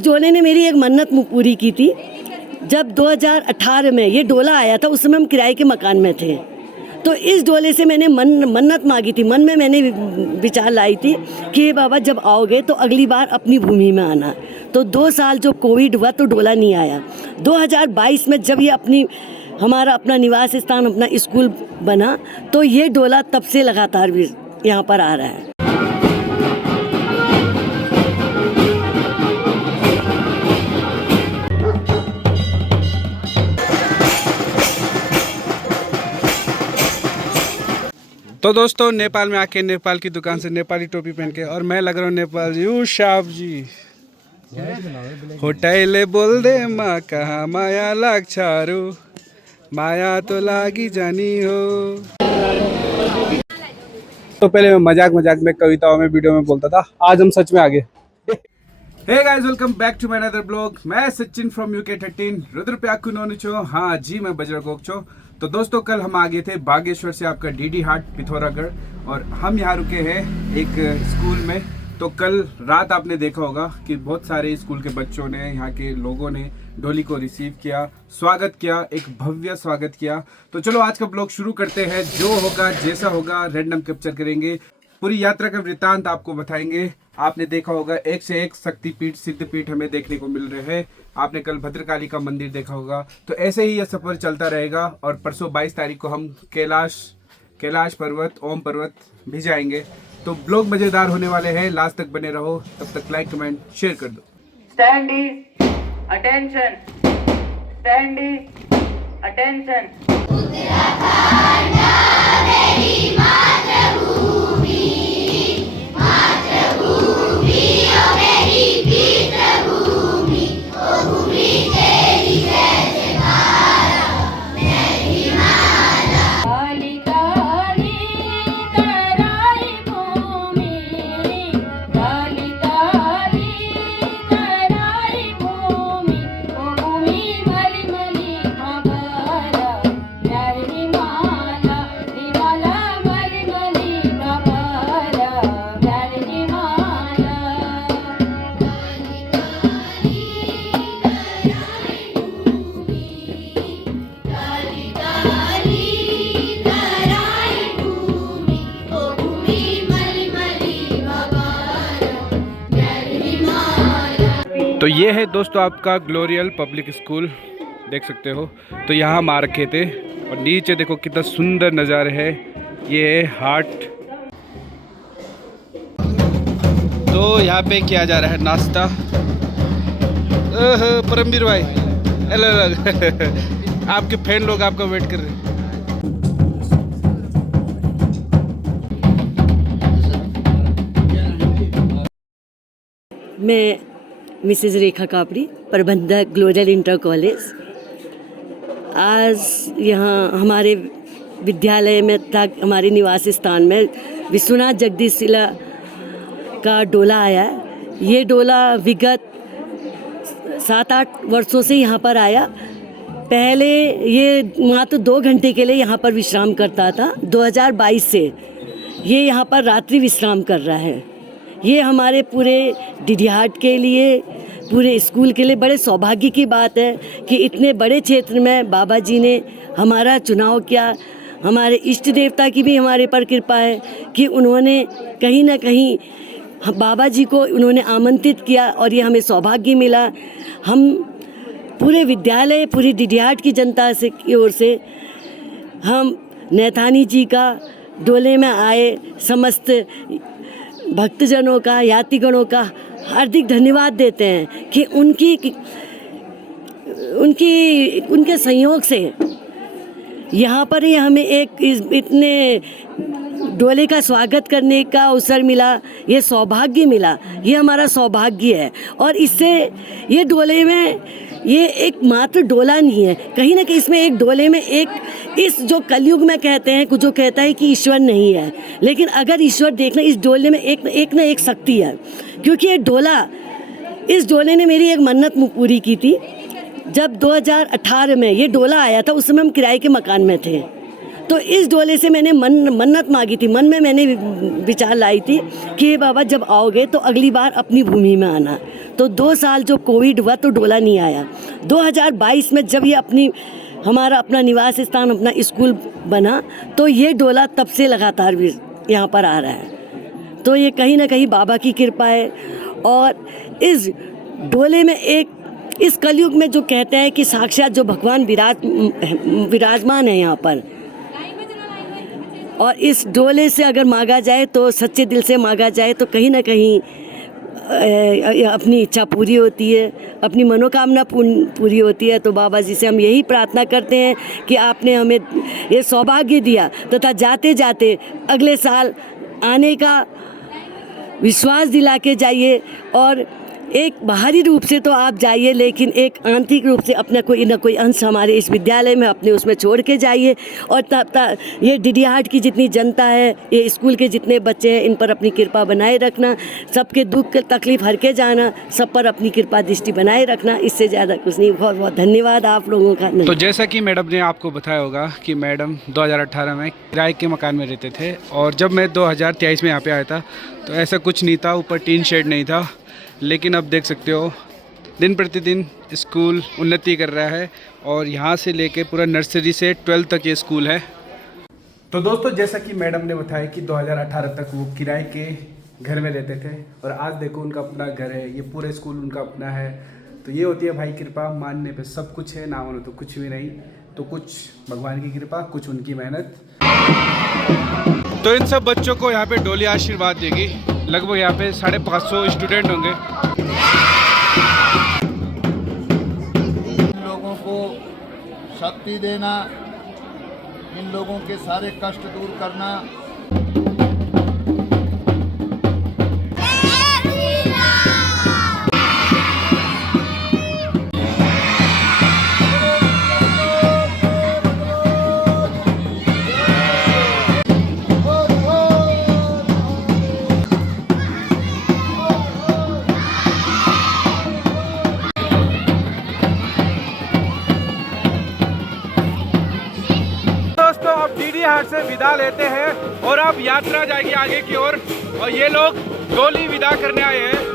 इस डोले ने मेरी एक मन्नत पूरी की थी। जब 2018 में ये डोला आया था, उस समय हम किराए के मकान में थे। तो इस डोले से मैंने मन्नत मांगी थी। मन में मैंने विचार लाई थी कि बाबा जब आओगे तो अगली बार अपनी भूमि में आना। तो 2 साल जो कोविड हुआ तो डोला नहीं आया। 2022 में जब ये हमारा अपना निवास स्थान, अपना स्कूल बना, तो ये डोला तब से लगातार भी यहाँ पर आ रहा है। तो दोस्तों, नेपाल में आके नेपाल की दुकान से नेपाली टोपी पहन के और मैं लग रहा हूँ नेपाल जी। साहब जी होटैले बोल दे माँ कहाँ माया लाग्छारू, माया तो लागी जानी हो। तो पहले मैं मजाक में कविताओं में वीडियो में बोलता था, आज हम सच में आ गए। Hey guys, welcome back to my another blog. मैं सचिन फ्रॉम यूके 13 रुद्रप्याग कुनोनिचो। हाँ जी, मैं बजरंग गोकचो। तो दोस्तों, कल हम आ गए थे बागेश्वर से आपका डीडी हाट पिथौरागढ़, और हम यहाँ रुके हैं एक स्कूल में। तो कल रात आपने देखा होगा कि बहुत सारे स्कूल के बच्चों ने, यहाँ के लोगों ने डोली को रिसीव किया, स्वागत किया, एक भव्य स्वागत किया। तो चलो आज का ब्लॉग शुरू करते हैं। जो होगा जैसा होगा रैंडम कैप्चर करेंगे, पूरी यात्रा का वृत्तांत आपको बताएंगे। आपने देखा होगा एक से एक शक्तिपीठ, सिद्धपीठ हमें देखने को मिल रहे हैं। आपने कल भद्रकाली का मंदिर देखा होगा। तो ऐसे ही यह सफर चलता रहेगा, और परसों 22 तारीख को हम कैलाश पर्वत, ओम पर्वत भी जाएंगे। तो ब्लॉग मजेदार होने वाले हैं, लास्ट तक बने रहो। तब तक लाइक, कमेंट, शेयर कर दो। Stand at attention, stand at attention. तो ये है दोस्तों आपका ग्लोरियल पब्लिक स्कूल, देख सकते हो। तो यहाँ हम आ रखे थे, और नीचे देखो कितना सुंदर नज़ारे है। ये है हाट। तो यहाँ पे किया जा रहा है नाश्ता। परमवीर भाई, हेलो। आपके फैन लोग आपका वेट कर रहे हैं। मैं मिसेज रेखा कापड़ी, प्रबंधक ग्लोरियल इंटर कॉलेज। आज यहाँ हमारे विद्यालय में था, हमारे निवास स्थान में विश्वनाथ जगदीश शिला का डोला आया है। ये डोला विगत 7-8 वर्षों से यहाँ पर आया। पहले ये मात्र 2 घंटे के लिए यहाँ पर विश्राम करता था। 2022 से ये यहाँ पर रात्रि विश्राम कर रहा है। ये हमारे पूरे डीडी हाट के लिए, पूरे स्कूल के लिए बड़े सौभाग्य की बात है कि इतने बड़े क्षेत्र में बाबा जी ने हमारा चुनाव किया। हमारे इष्ट देवता की भी हमारे पर कृपा है कि उन्होंने कहीं ना कहीं बाबा जी को उन्होंने आमंत्रित किया, और ये हमें सौभाग्य मिला। हम पूरे विद्यालय, पूरी डीडी हाट की जनता से की ओर से हम नैथानी जी का डोले में आए समस्त भक्तजनों का, यात्रीगणों का हार्दिक धन्यवाद देते हैं कि उनके संयोग से यहाँ पर ही हमें एक इतने डोले का स्वागत करने का अवसर मिला। ये सौभाग्य मिला, ये हमारा सौभाग्य है। और इससे ये डोले में, ये एक मात्र डोला नहीं है, कहीं ना कहीं इसमें एक डोले में एक, इस जो कलयुग में कहते हैं, कुछ जो कहता है कि ईश्वर नहीं है, लेकिन अगर ईश्वर देखना, इस डोले में एक ना एक शक्ति है। क्योंकि ये डोला, इस डोले ने मेरी एक मन्नत पूरी की थी। जब 2018 में ये डोला आया था, उस समय हम किराए के मकान में थे। तो इस डोले से मैंने मन्नत मांगी थी, मन में मैंने विचार लाई थी कि बाबा जब आओगे तो अगली बार अपनी भूमि में आना। तो 2 साल जो कोविड हुआ तो डोला नहीं आया। 2022 में जब ये हमारा अपना निवास स्थान, अपना स्कूल बना, तो ये डोला तब से लगातार भी यहाँ पर आ रहा है। तो ये कहीं ना कहीं बाबा की कृपा है। और इस डोले में इस कलयुग में जो कहते हैं कि साक्षात जो भगवान विराजमान है यहाँ पर, और इस डोले से अगर मांगा जाए तो सच्चे दिल से मांगा जाए तो कहीं ना कहीं अपनी इच्छा पूरी होती है, अपनी मनोकामना पूरी होती है। तो बाबा जी से हम यही प्रार्थना करते हैं कि आपने हमें ये सौभाग्य दिया तथा जाते जाते अगले साल आने का विश्वास दिला के जाइए। और एक बाहरी रूप से तो आप जाइए, लेकिन एक आंतरिक रूप से अपना कोई ना कोई अंश हमारे इस विद्यालय में अपने उसमें छोड़ के जाइए। और तब ये डीडीहाट की जितनी जनता है, ये स्कूल के जितने बच्चे हैं, इन पर अपनी कृपा बनाए रखना, सबके दुख तकलीफ हर के जाना, सब पर अपनी कृपा दृष्टि बनाए रखना, इससे ज़्यादा कुछ नहीं। बहुत बहुत धन्यवाद आप लोगों का। तो जैसा कि मैडम ने आपको बताया होगा कि मैडम 2018 में किराए के मकान में रहते थे, और जब मैं 2023 में यहाँ पे आया था तो ऐसा कुछ नहीं था, ऊपर टीन शेड नहीं था। लेकिन अब देख सकते हो दिन प्रतिदिन स्कूल उन्नति कर रहा है, और यहाँ से लेके पूरा नर्सरी से 12th तक ये स्कूल है। तो दोस्तों, जैसा कि मैडम ने बताया कि 2018 तक वो किराए के घर में रहते थे, और आज देखो उनका अपना घर है, ये पूरा स्कूल उनका अपना है। तो ये होती है भाई कृपा, मानने पे सब कुछ है, ना मानो तो कुछ भी नहीं। तो कुछ भगवान की कृपा, कुछ उनकी मेहनत। तो इन सब बच्चों को यहाँ पे डोली आशीर्वाद देगी। लगभग यहाँ पे 550 स्टूडेंट होंगे। इन लोगों को शक्ति देना, इन लोगों के सारे कष्ट दूर करना। डीडीहाट से विदा लेते हैं और अब यात्रा जाएगी आगे की ओर, और ये लोग डोली विदा करने आए हैं।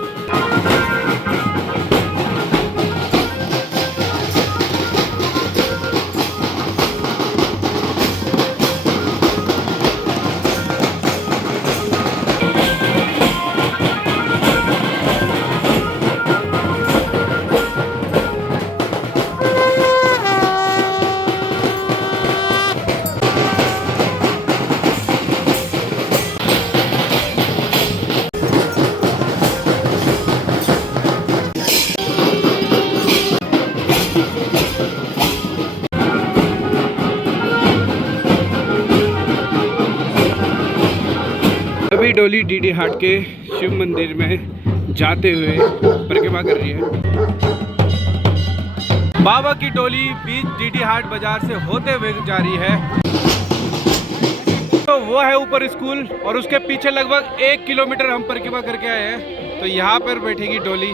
अभी डोली डीडीहाट के शिव मंदिर में जाते हुए परिक्रमा कर रही है। बाबा की डोली बीच डीडीहाट बाजार से होते हुए जा रही है। तो वो है ऊपर स्कूल, और उसके पीछे लगभग 1 किलोमीटर हम परिक्रमा करके आए हैं। तो यहाँ पर बैठेगी डोली।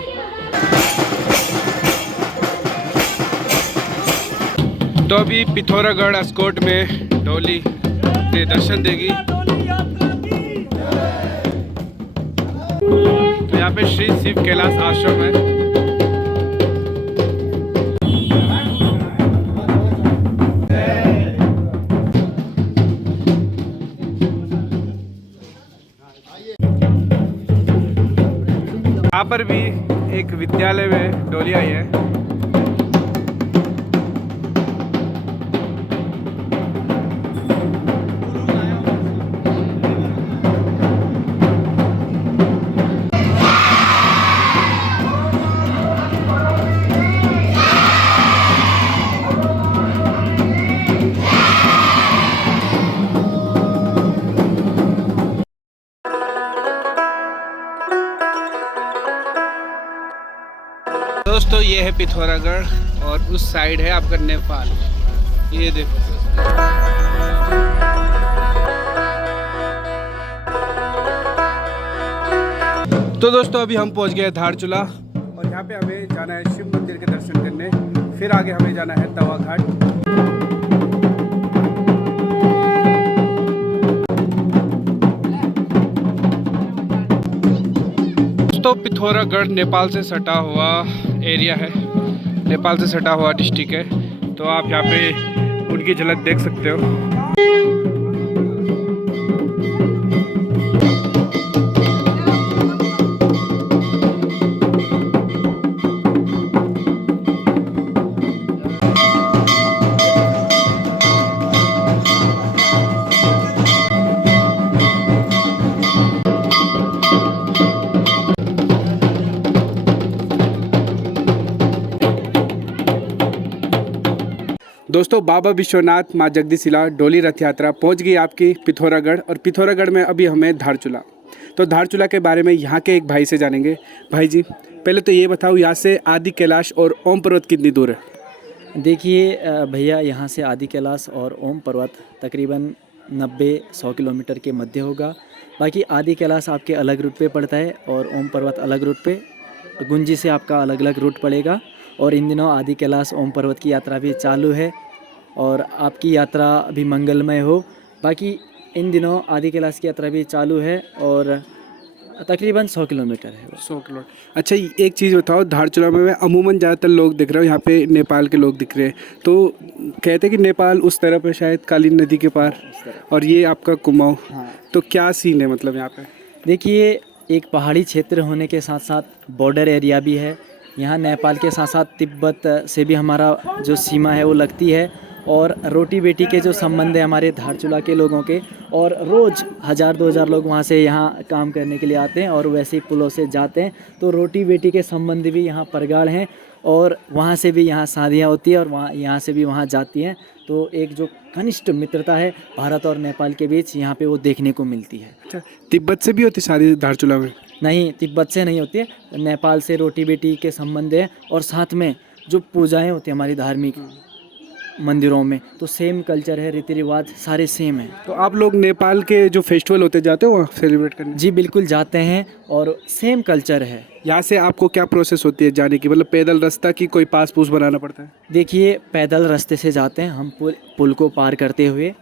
तो अभी पिथौरागढ़ अस्कोट में डोली के दर्शन देगी। तो यहाँ पे श्री शिव कैलाश आश्रम है। यहाँ पर भी एक विद्यालय में डोली आई है। दोस्तों, ये है पिथौरागढ़, और उस साइड है आपका नेपाल। ये देखो। तो दोस्तों, अभी हम पहुंच गए धारचूला, और यहाँ पे हमें जाना है शिव मंदिर के दर्शन करने। फिर आगे हमें जाना है तवा घाट। दोस्तों पिथौरागढ़ नेपाल से सटा हुआ एरिया है, नेपाल से सटा हुआ डिस्ट्रिक्ट है। तो आप यहाँ पे उनकी झलक देख सकते हो। दोस्तों बाबा विश्वनाथ माँ जगदीशिला डोली रथ यात्रा पहुँच गई आपकी पिथौरागढ़, और पिथौरागढ़ में अभी हमें धारचूला। तो धारचूला के बारे में यहाँ के एक भाई से जानेंगे। भाई जी पहले तो ये बताओ, यहाँ से आदि कैलाश और ओम पर्वत कितनी दूर है? देखिए भैया, यहाँ से आदि कैलाश और ओम पर्वत तकरीबन 90-100 किलोमीटर के मध्य होगा। बाकी आदि कैलाश आपके अलग रूट पे पड़ता है और ओम पर्वत अलग रूट पे, गुंजी से आपका अलग अलग रूट पड़ेगा। और इन दिनों आदि कैलाश ओम पर्वत की यात्रा भी चालू है और आपकी यात्रा भी मंगलमय हो। बाकी इन दिनों आदि कैलाश की यात्रा भी चालू है और तकरीबन 100 किलोमीटर है। 100 किलोमीटर। अच्छा एक चीज़ बताओ, धारचूला में मैं अमूमन ज़्यादातर लोग दिख रहा हूँ, यहाँ पे नेपाल के लोग दिख रहे हैं। तो कहते हैं कि नेपाल उस तरफ है शायद, काली नदी के पार, और ये आपका कुमाऊँ। हाँ। तो क्या सीन है मतलब यहाँ पे? देखिए, एक पहाड़ी क्षेत्र होने के साथ साथ बॉर्डर एरिया भी है। यहाँ नेपाल के साथ साथ तिब्बत से भी हमारा जो सीमा है वो लगती है। और रोटी बेटी के जो संबंध है हमारे धारचूला के लोगों के, और रोज़ 1000-2000 लोग वहाँ से यहाँ काम करने के लिए आते हैं और वैसे ही पुलों से जाते हैं। तो रोटी बेटी के संबंध भी यहाँ प्रगाढ़ हैं और वहाँ से भी यहाँ शादियाँ होती है और वहाँ यहाँ से भी वहाँ जाती हैं। तो एक जो घनिष्ठ मित्रता है भारत और नेपाल के बीच, यहाँ पे वो देखने को मिलती है। अच्छा, तिब्बत से भी होती शादी धारचूला में? नहीं, तिब्बत से नहीं होती है, नेपाल से रोटी बेटी के संबंध है। और साथ में जो पूजाएं होती हैं हमारी धार्मिक मंदिरों में, तो सेम कल्चर है, रीति रिवाज सारे सेम हैं। तो आप लोग नेपाल के जो फेस्टिवल होते जाते हो वहाँ सेलिब्रेट करने? जी बिल्कुल जाते हैं और सेम कल्चर है। यहाँ से आपको क्या प्रोसेस होती है जाने की, मतलब पैदल रास्ता की कोई पास पूस बनाना पड़ता है? देखिए, पैदल रास्ते से जाते हैं हम, पुल को पार करते हुए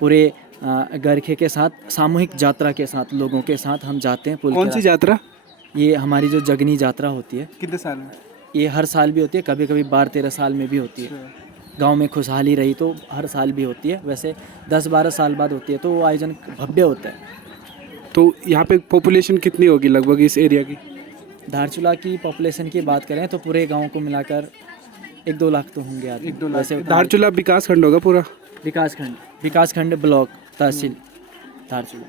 पूरे गरखे के साथ, सामूहिक यात्रा के साथ, लोगों के साथ हम जाते हैं। कौन सी यात्रा? ये हमारी जो जगनी यात्रा होती है। कितने साल में? ये हर साल भी होती है, कभी कभी 12-13 साल में भी होती है। गांव में खुशहाली रही तो हर साल भी होती है, वैसे 10-12 साल बाद होती है। तो वो आयोजन भव्य होता है। तो यहाँ पे पॉपुलेशन कितनी होगी लगभग इस एरिया की? धारचूला की पॉपुलेशन की बात करें तो पूरे गांव को मिलाकर 1-2 लाख तो होंगे आदमी। 1-2 लाख। वैसे धारचूला विकास खंड होगा पूरा? विकासखंड ब्लॉक तहसील धारचूला।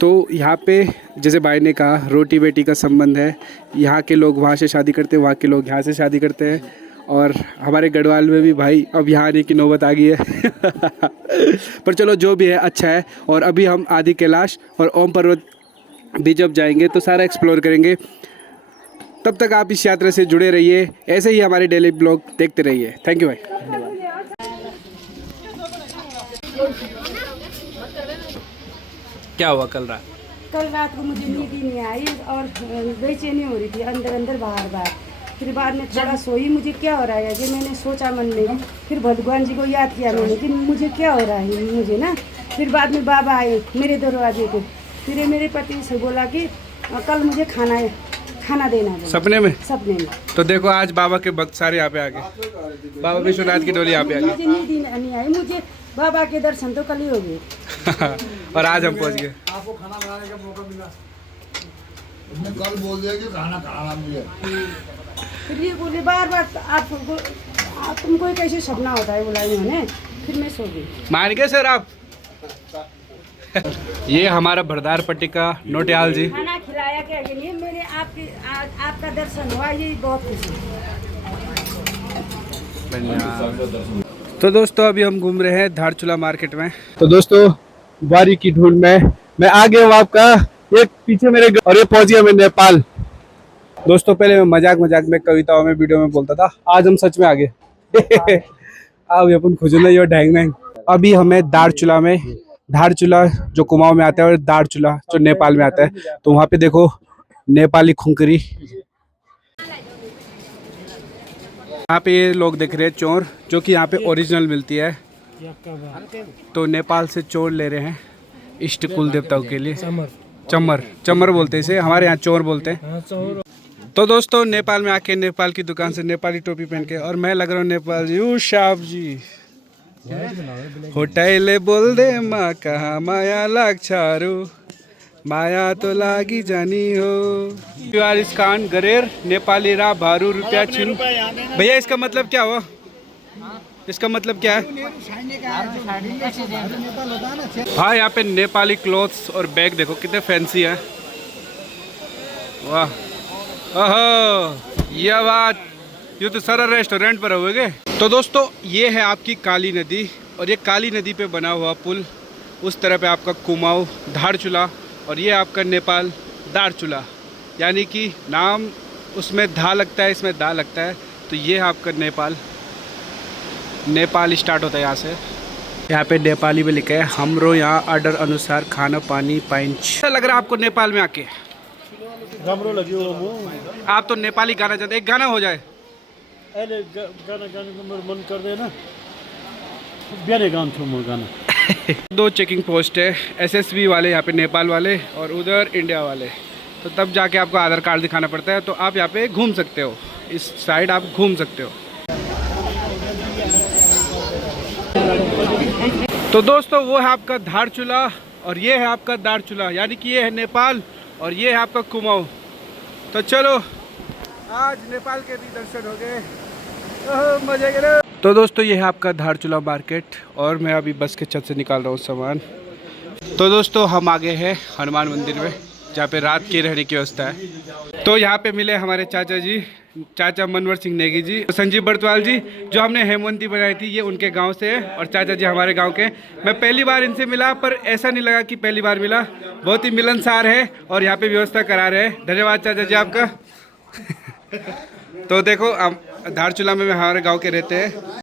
तो यहाँ पे जैसे भाई ने कहा रोटी बेटी का संबंध है, यहाँ के लोग वहाँ से शादी करते हैं, वहाँ के लोग यहाँ से शादी करते हैं। और हमारे गढ़वाल में भी भाई अब यहाँ आने की नौबत आ गई है पर चलो जो भी है अच्छा है। और अभी हम आदि कैलाश और ओम पर्वत भी जब जाएंगे तो सारा एक्सप्लोर करेंगे। तब तक आप इस यात्रा से जुड़े रहिए, ऐसे ही हमारे डेली ब्लॉग देखते रहिए। थैंक यू भाई। क्या हुआ कल रात? कल रात को मुझे नींद ही नहीं आई और बेचैनी हो रही थी अंदर अंदर बाहर बाहर। फिर बाद में थोड़ा सोई, मुझे क्या हो रहा है कि मैंने सोचा मन में। फिर भगवान जी को याद किया मैंने कि मुझे क्या हो रहा है मुझे ना। फिर बाद में बाबा आए मेरे दरवाजे पे। फिर ये मेरे पति से बोला कि कल मुझे खाना देना है। सपने में? सपने में। तो देखो आज बाबा के भक्त सारे यहाँ पे आ गए, बाबा विश्वनाथ की डोली यहाँ पे आ गई। मुझे नींद ही नहीं आई, मुझे बाबा के दर्शन तो कल ही हो गए और आज हम पहुँच गए। आपको खाना बनाने का मौका मिला। उसने कल बोल दिया कि खाना खाना मुझे। फिर ये बोले बार बार तुमको एक ऐसे सपना होता है बोला इन्होंने। फिर मैं सो गई। मान गए सर आप? ये हमारा भरदार पट्टी का नोटियाल जी। खाना खिलाया क्या के लिए मैंने आपका दर्शन हुआ, ये बहुत खुशी। तो दोस्तों अभी हम घूम रहे हैं धारचूला मार्केट में। तो दोस्तों बारी की ढूंढ में मैं आ गया हूँ आपका, ये पीछे मेरे और ये पहुंच गया मैं नेपाल। दोस्तों पहले मैं मजाक में कविताओं में वीडियो में बोलता था, आज हम सच में आ गए अब अपन खुजला यो ढैंग नहीं। अभी हमें धारचूला में, धारचूला जो कुमाऊं में आता है और धारचूला जो नेपाल में आता है, तो वहाँ पे देखो नेपाली खुंकरी। यहाँ पे ये लोग देख रहे हैं चोर, जो कि यहाँ पे ओरिजिनल मिलती है। तो नेपाल से चोर ले रहे हैं इष्ट कुल देवताओं के लिए। चम्मर चम्मर बोलते हैं इसे, हमारे यहाँ चोर बोलते हैं। तो दोस्तों नेपाल में आके नेपाल की दुकान से नेपाली टोपी पहन के और मैं लग रहा हूँ नेपाल यू शाफ जी होटैले बोल दे माँ कहाँ माया लाग्छारू माया तो लागी जानी हो यार इसकान गरेर नेपाली रा भारू रुपया छिन। भैया इसका मतलब क्या हुआ, इसका मतलब क्या है? हाँ यहाँ पे नेपाली क्लोथ्स और बैग देखो कितने फैंसी है। वाह ओहो यह बात, ये तो सारा रेस्टोरेंट पर होगे। तो दोस्तों ये है आपकी काली नदी और ये काली नदी पे बना हुआ पुल, उस तरह पे आपका कुमाऊँ धारचूला और ये आपका नेपाल दारचूला, यानी कि नाम उसमें धा लगता है इसमें दा लगता है। तो ये है आपका नेपाल स्टार्ट होता है यहाँ से। यहाँ पे नेपाली में लिखा है हमरो यहाँ ऑर्डर अनुसार खाना पानी पाइंच। अच्छा लग रहा है आपको नेपाल में आके? आप तो नेपाली गाना चाहते, एक गाना हो जाए। गाना गाने को मेरा मन कर देना, बिहानै गाउँछु म गाना। दो चेकिंग पोस्ट है, एसएसबी वाले यहाँ पे नेपाल वाले और उधर इंडिया वाले, तो तब जाके आपको आधार कार्ड दिखाना पड़ता है। तो आप यहाँ पे घूम सकते हो, इस साइड आप घूम सकते हो। तो दोस्तों वो है आपका धारचूला और ये है आपका दारचूला, यानी कि ये है नेपाल और ये है आपका कुमाऊँ। तो चलो आज नेपाल के भी दर्शन हो गए, मजे करो। तो दोस्तों ये है आपका धारचूला मार्केट और मैं अभी बस के छत से निकाल रहा हूँ सामान। तो दोस्तों हम आ गए हैं हनुमान मंदिर में जहाँ पे रात की रहने की व्यवस्था है। तो यहाँ पे मिले हमारे चाचा जी, चाचा मनवर सिंह नेगी जी, संजीव बर्तवाल जी, जो हमने हेमवंती बनाई थी, ये उनके गांव से है और चाचा जी हमारे गांव के। मैं पहली बार इनसे मिला पर ऐसा नहीं लगा कि पहली बार मिला, बहुत ही मिलनसार है और यहाँ पे व्यवस्था करा रहे हैं। धन्यवाद चाचा जी आपका। तो देखो हम धारचूला में हमारे गाँव के रहते हैं।